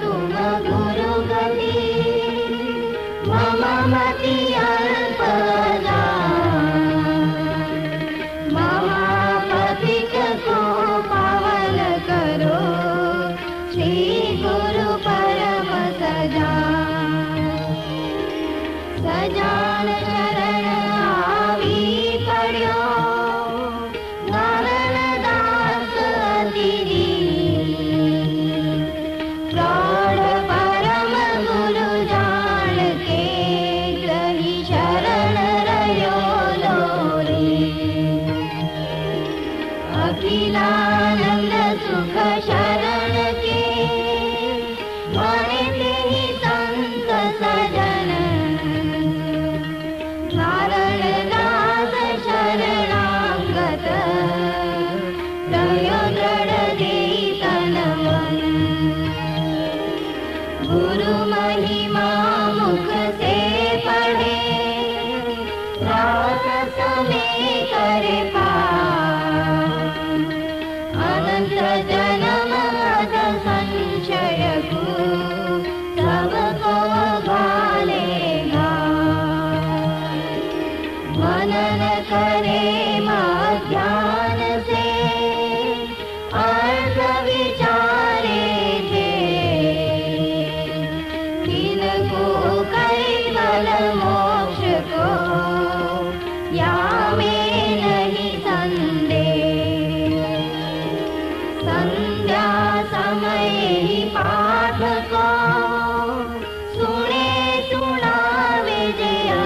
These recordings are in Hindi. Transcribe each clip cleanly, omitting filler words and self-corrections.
तुम गुरु गति मम मति अल्प मम पथिक को पावन करो श्री गुरु परम सजान शरण आवी पड्यो नारायण दास अतिरी प्रौढ़ परम गुरु जान के ग्रही शरण रयो लोरी अखिलानंद सुख शरण के माने ही संत सजन नारायण दास शरणागत रयो दृढ़ देहि तन मन गुरु महिमा मुख से पढ़े रात समय करे अनंत जन्म अध संशय को सबको घालेगा मनन करे ध्यान से अर्थ विचारे थे तिनको कैवल मोक्ष को या में नहीं संदेह संध्या समय ही पाठ को सुने सुनावे जया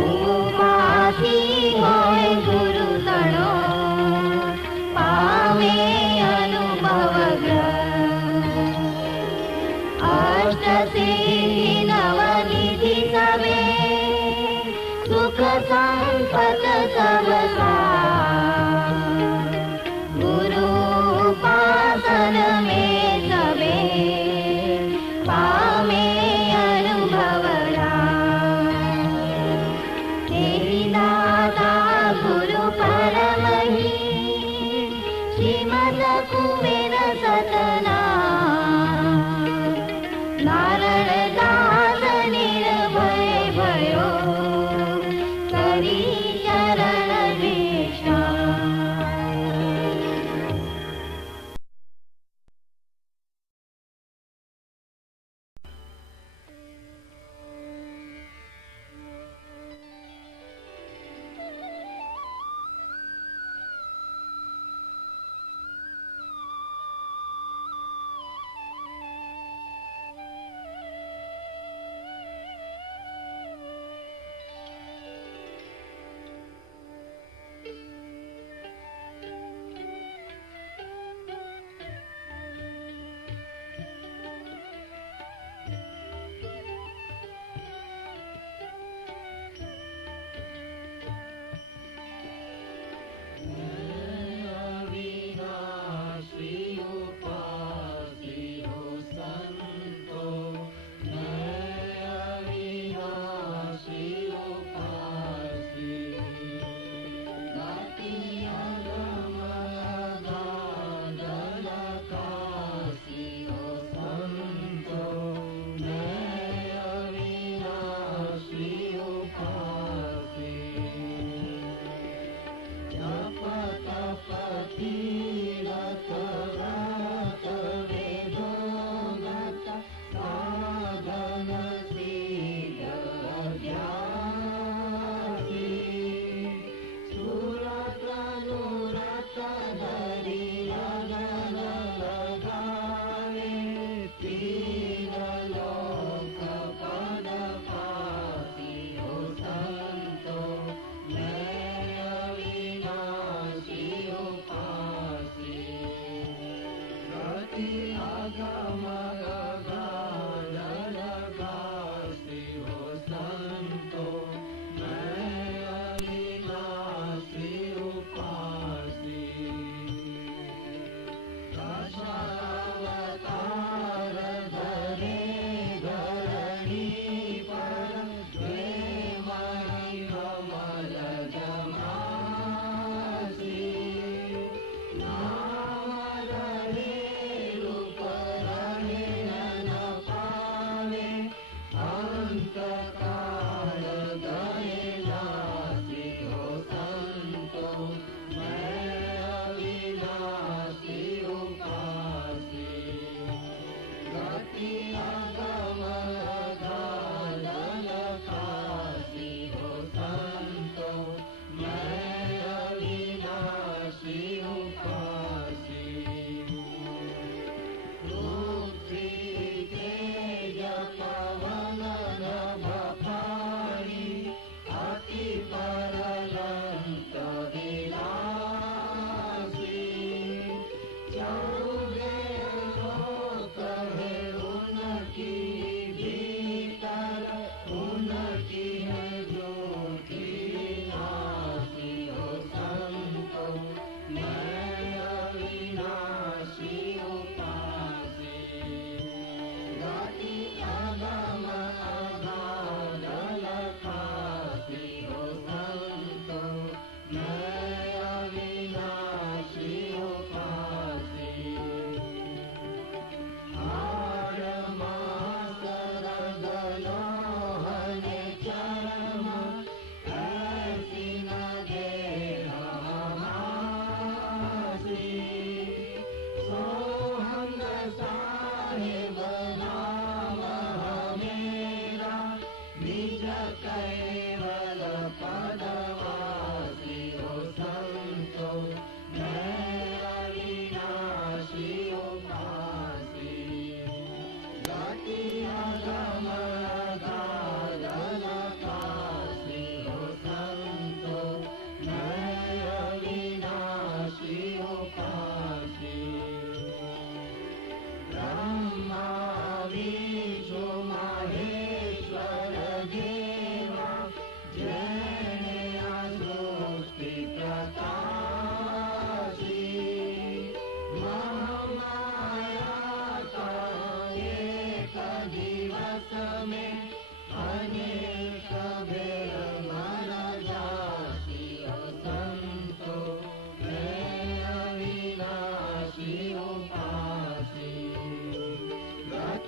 उपासी होय गुरु तणो पावे अनुभव अष्ट सिद्धि नवनिधि सबे सुख संपत सब गुरु उपासन में सबे पावे अनुभव दाता गुरु परम ही श्रीमद कुबेर सतना नारायण दास निर्भय भयो करी चरण भिक्षा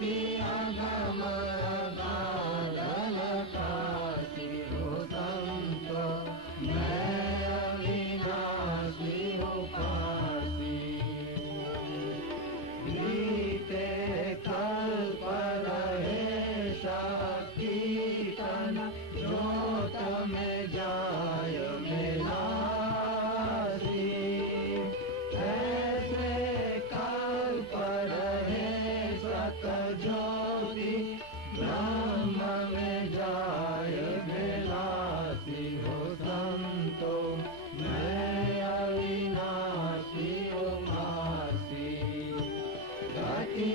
गति अगम अगाधन काशी हो संतो मैं अविनाशी हूँ काशी। बीते कल्प रहे सकीर्तन जोत में जाय मिलासी। ऐसे कल्प रहे सत ज्योति ब्रह्म में जाय मिलासी हो संतो मैं अविनाशी हूँ काशी। गति